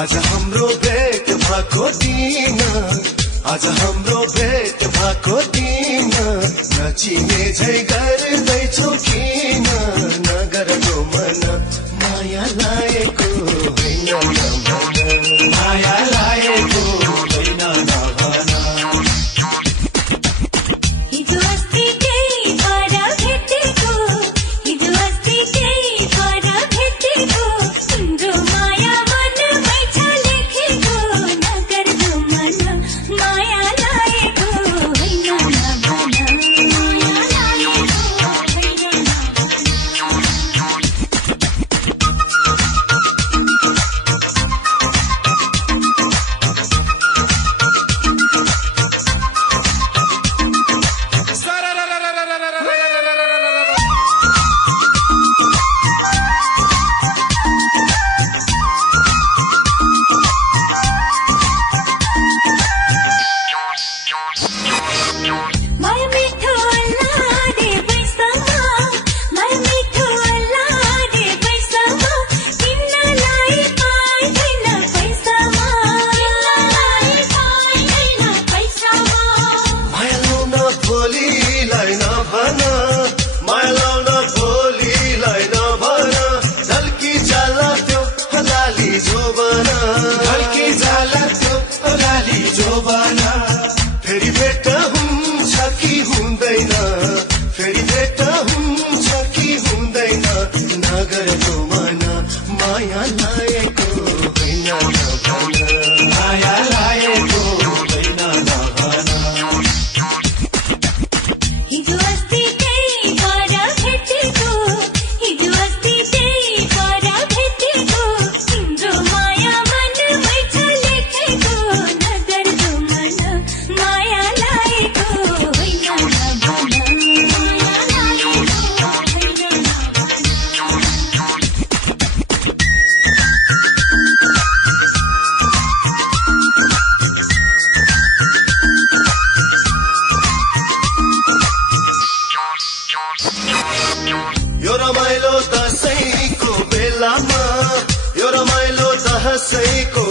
आज हाम्रो भेट भएको दिन, आज हाम्रो भेट भएको दिन, नचिने झै गर्दैछौ किन, नगर्नु मन माया लागेको होइन नभन, माया लागेको होइन नभन। हिजो अस्ति त्यही पर भेटेको, हिजो अस्ति त्यही पर भेटेको, तिम्रो माया मनमै छ लेखेको, नगर्नु मन माया लागेको होइन नभन, माया लागेको होइन माया मिठो लाडे बैसमा, माया मिठो लाडे बैसमा, तिमीलाई पाइदैन पैसामा, तिमीलाई पाइदैन पैसामा। माया लाउन भोलिलाई नभन, माया लाउन भोलिलाई नभन, ढल्की जाला त्यो लाली जोबन, ढल्की जाला त्यो लाली जोबन। फेरि भेट हुन्छ कि हुँदैन, फेरि भेट हुन्छ कि हुँदैन, नगर्नु मन माया लागेको होइन नभन, माया लागेको होइन नभन। हिजो अस्ति त्यही पर भेटेको, हिजो अस्ति त्यही पर भेटेको, तिम्रो माया मनमै छ लेखेको, नगर्नु मन माया लागेको होइन नभन, माया लागेको होइन यो रमाइलो दशैंको बेलामा, यो रमाइलो दशैंको